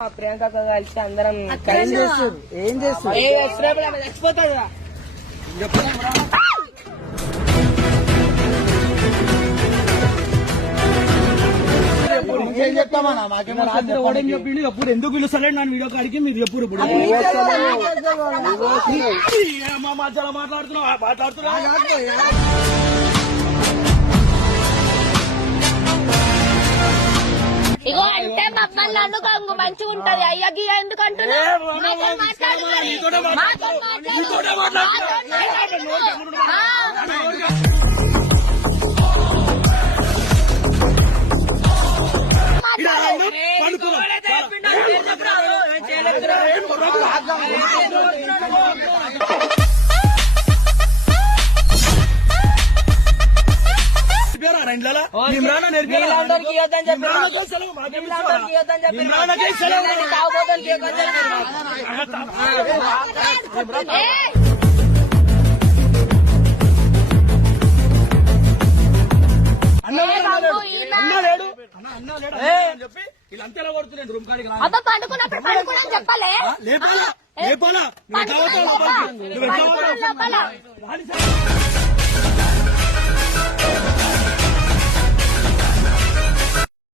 ప్రియాంక కలిసి అందరం ఏం చేస్తారు చచ్చిపోతాడు. చెప్పిండు ఎప్పుడు ఎందుకు పిలుస్తలేండి నన్ను వీడియో కాడికి మీరు ఎప్పుడు ఇప్పుడు మాట్లాడుతున్నా ఇగో అంటే మమ్మల్ని నన్ను మంచిగా ఉంటది అయ్యకి ఎందుకు అంటున్నా పండుకున్నప్పుడు పండుకున్నా చెప్పలే.